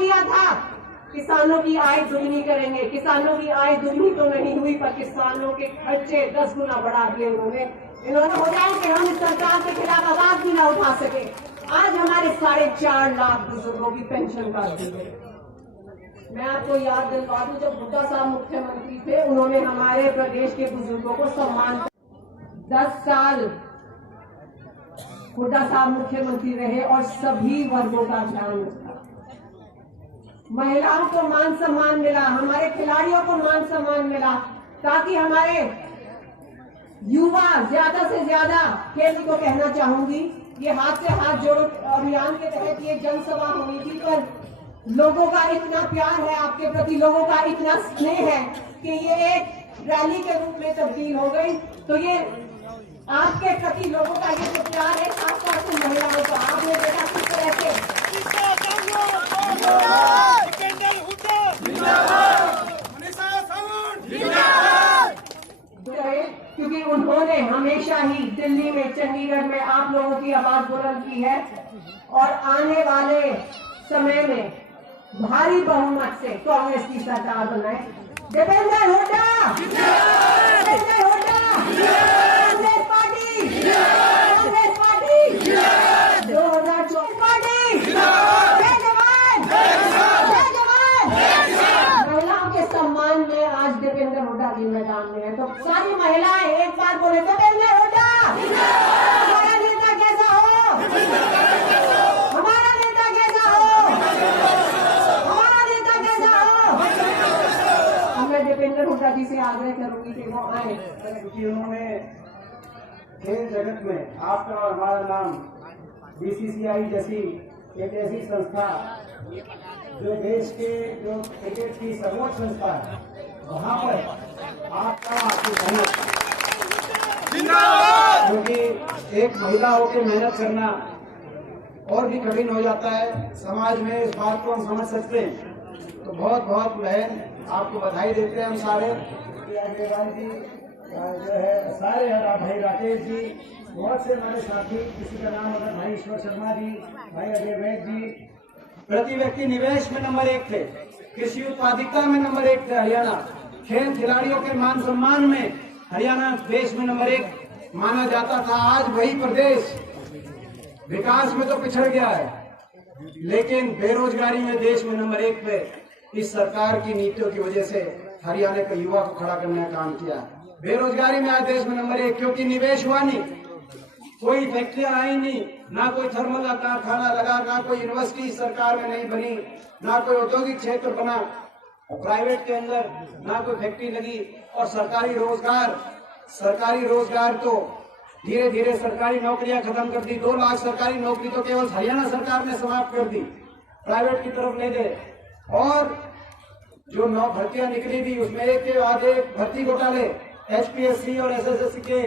दिया था किसानों की आय दुगनी करेंगे। किसानों की आय दुगनी तो नहीं हुई, पर किसानों के खर्चे 10 गुना बढ़ा दिए इन्होंने हो जाए कि हम इस सरकार के खिलाफ आवाज भी ना उठा सके। आज हमारे 4.5 लाख बुजुर्गों की पेंशन काट दी गई। मैं आपको याद दिलवा दूं, जब हुड्डा साहब मुख्यमंत्री थे, उन्होंने हमारे प्रदेश के बुजुर्गों को सम्मान 10 साल हुड्डा साहब मुख्यमंत्री रहे और सभी वर्गों का ध्यान रखा। महिलाओं को मान सम्मान मिला, हमारे खिलाड़ियों को मान सम्मान मिला, ताकि हमारे युवा ज्यादा से ज्यादा खेल को कहना चाहूंगी, ये हाथ से हाथ जोड़ो अभियान के तहत ये जनसभा हुई थी, पर लोगों का इतना प्यार है आपके प्रति, लोगों का इतना स्नेह है कि ये एक रैली के रूप में तब्दील हो गई। तो ये आपके प्रति लोगों का ये जो प्यार है, खासतौर से महिलाओं का, आपने देखा किस तरह से क्योंकि उन्होंने हमेशा ही दिल्ली में, चंडीगढ़ में आप लोगों की आवाज बुलंद की है और आने वाले समय में भारी बहुमत से कांग्रेस की सरकार बनाए। Devendra Hooda, Devendra Hooda, Congress party, Congress party, 2024 party, जय जवान, जय जवान। महिलाओं के सम्मान में आज देवेंद्र हुड्डा भी मैदान में है, तो सारी महिलाएं एक बार बोले देवेंद्र हुड्डा, हमारा नेता कैसा हो, हमारा नेता कैसा हो, हमारा नेता कैसा हो। मैं देवेंद्र हुड्डा जी से आग्रह करूंगी कि वो आए, क्योंकि उन्होंने खेल जगत में आपका और हमारा नाम बीसीसीआई जैसी एक ऐसी संस्था जो देश के जो क्रिकेट की सर्वोच्च संस्था है, वहाँ पर आपका क्योंकि एक महिला होकर मेहनत करना और भी कठिन हो जाता है समाज में, इस बात को हम समझ सकते हैं। तो बहुत बहुत बहन आपको बधाई देते हैं हम सारे, अग्रवाल जी जो है सारे भाई राकेश जी, बहुत से हमारे साथी, किसी का नाम अगर भाई ईश्वर शर्मा जी, भाई अजय वैद जी, प्रति व्यक्ति निवेश में नंबर 1 थे, कृषि उत्पादकता में नंबर 1 थे हरियाणा, खेल खिलाड़ियों के मान सम्मान में हरियाणा देश में नंबर 1 माना जाता था। आज वही प्रदेश विकास में तो पिछड़ गया है, लेकिन बेरोजगारी में देश में नंबर 1 पे इस सरकार की नीतियों की वजह से हरियाणा के युवा को खड़ा करने का काम किया। बेरोजगारी में आज देश में नंबर 1, क्योंकि निवेश हुआ नहीं, कोई फैक्ट्रियां आई नहीं, ना कोई थर्मल का कारखाना लगा, ना कोई यूनिवर्सिटी सरकार में नहीं बनी, ना कोई औद्योगिक क्षेत्र बना प्राइवेट के अंदर, ना कोई फैक्ट्री लगी। और सरकारी रोजगार तो धीरे धीरे सरकारी नौकरियां खत्म कर दी। 2 लाख सरकारी नौकरी तो केवल हरियाणा सरकार ने समाप्त कर दी, प्राइवेट की तरफ ले गए। और जो 9 भर्तियां निकली थी उसमें एक के बाद एक भर्ती घोटाले, एचपीएससी और एसएससी के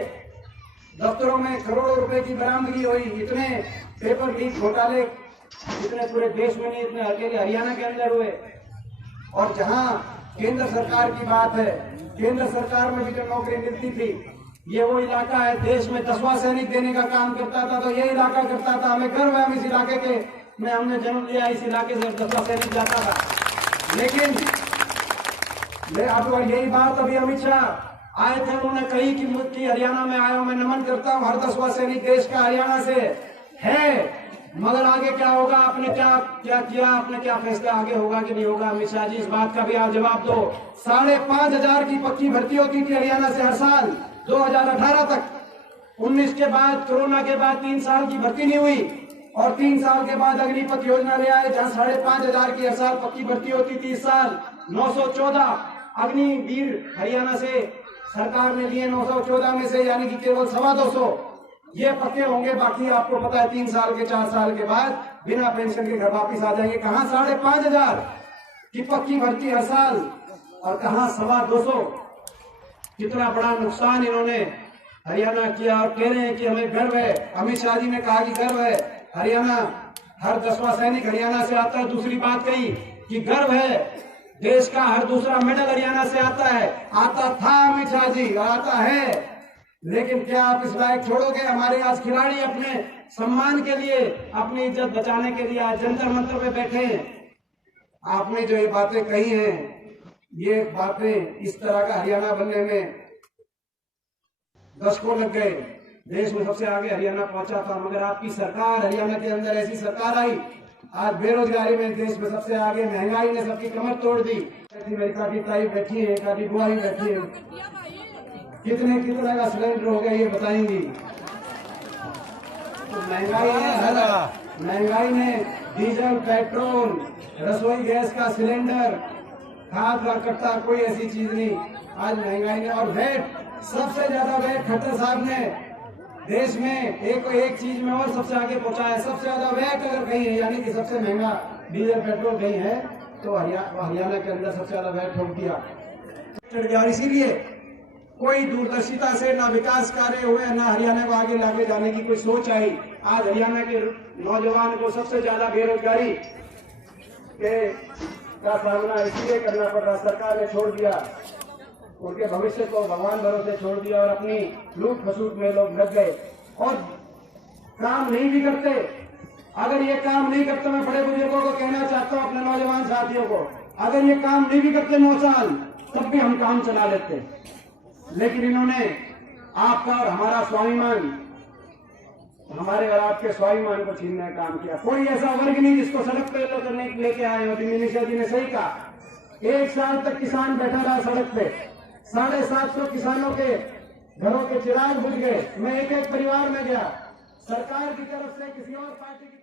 दफ्तरों में करोड़ों रुपए की बरामदगी हुई। इतने पेपर लीक घोटाले इतने पूरे देश में नहीं, इतने अकेले हरियाणा के अंदर हुए। और जहां केंद्र सरकार की बात है, केंद्र सरकार में भी जो नौकरी मिलती थी, ये वो इलाका है देश में 10वां सैनिक देने का काम करता था, तो ये इलाका करता था। हमें गर्व है हम इस इलाके के में हमने जन्म लिया, इस इलाके से 10वां सैनिक जाता था। लेकिन अब यही बात अभी अमित शाह आए थे, उन्होंने कही कि हरियाणा में आया हूं, मैं नमन करता हूं, हर 10वां सैनिक देश का हरियाणा से है। मगर आगे क्या होगा, आपने क्या किया, आपने क्या फैसला आगे होगा कि नहीं होगा, अमित शाह जी इस बात का भी आप जवाब दो। 5,500 की पक्की भर्ती होती थी हरियाणा से हर साल 2018 तक। 19 के बाद, कोरोना के बाद 3 साल की भर्ती नहीं हुई, और 3 साल के बाद अग्निपथ योजना ले आए, जहां 5,500 की हर साल पक्की भर्ती होती थी। इस साल 914 अग्निवीर हरियाणा से सरकार ने लिए, 914 में से यानी कि केवल 225 ये पक्के होंगे। बाकी आपको पता है 3 साल के 4 साल के बाद बिना पेंशन के घर वापिस आ जाएंगे। कहां 5,500 की पक्की भर्ती हर साल, और कहां 225। कितना बड़ा नुकसान इन्होंने हरियाणा किया। और कह रहे हैं कि हमें गर्व है, अमित शाह जी ने कहा कि गर्व है, हरियाणा हर 10वां सैनिक हरियाणा से आता है। दूसरी बात कही कि गर्व है, देश का हर दूसरा मेडल हरियाणा से आता है। आता था अमित शाह जी, आता है, लेकिन क्या आप इस लायक छोड़ोगे? हमारे आज खिलाड़ी अपने सम्मान के लिए, अपनी इज्जत बचाने के लिए आज जंतर मंतर पे बैठे हैं। आपने जो ये बातें कही हैं, ये बातें इस तरह का हरियाणा बनने में दशकों लग गए। देश में सबसे आगे हरियाणा पहुंचा था, मगर आपकी सरकार, हरियाणा के अंदर ऐसी सरकार आई, आज बेरोजगारी में देश में सबसे आगे, महंगाई ने सबकी कमर तोड़ दी। मेरी काफी ताई बैठी है, काफी बुआ भी बैठी है, कितना का सिलेंडर हो गया ये बताएंगी। तो महंगाई ने डीजल, पेट्रोल, रसोई गैस का सिलेंडर, खाद का कट्टा, कोई ऐसी चीज नहीं। आज महंगाई ने, और वेट, सबसे ज्यादा वेट खट्टर साहब ने देश में एक चीज में और सबसे आगे पहुंचा है। सबसे ज्यादा वेट अगर कहीं है, यानी कि सबसे महंगा डीजल पेट्रोल कहीं है तो हरियाणा के अंदर सबसे ज्यादा वेट ठोक दिया। और इसीलिए कोई दूरदर्शिता से ना विकास कार्य हुए, ना हरियाणा को आगे लाके जाने की कोई सोच आई। आज हरियाणा के नौजवान को सबसे ज्यादा बेरोजगारी का सामना इसलिए करना पड़ रहा, सरकार ने छोड़ दिया, उनके भविष्य को भगवान भरोसे छोड़ दिया और अपनी लूट खसूट में लोग लग गए और काम नहीं भी करते। अगर ये काम नहीं करते, मैं बड़े बुजुर्गों को कहना चाहता हूं, अपने नौजवान साथियों को, अगर ये काम नहीं भी करते 9 साल, तब भी हम काम चला लेते। लेकिन इन्होंने आपका और हमारा स्वाभिमान, हमारे और आपके स्वाभिमान को छीनने का काम किया। कोई ऐसा वर्ग नहीं जिसको सड़क पे लेके आए हो। मिनिशा जी ने सही कहा, 1 साल तक किसान बैठा रहा सड़क पे, 750 किसानों के घरों के चिराग बुझ गए। मैं एक परिवार में गया, सरकार की तरफ से, किसी और पार्टी की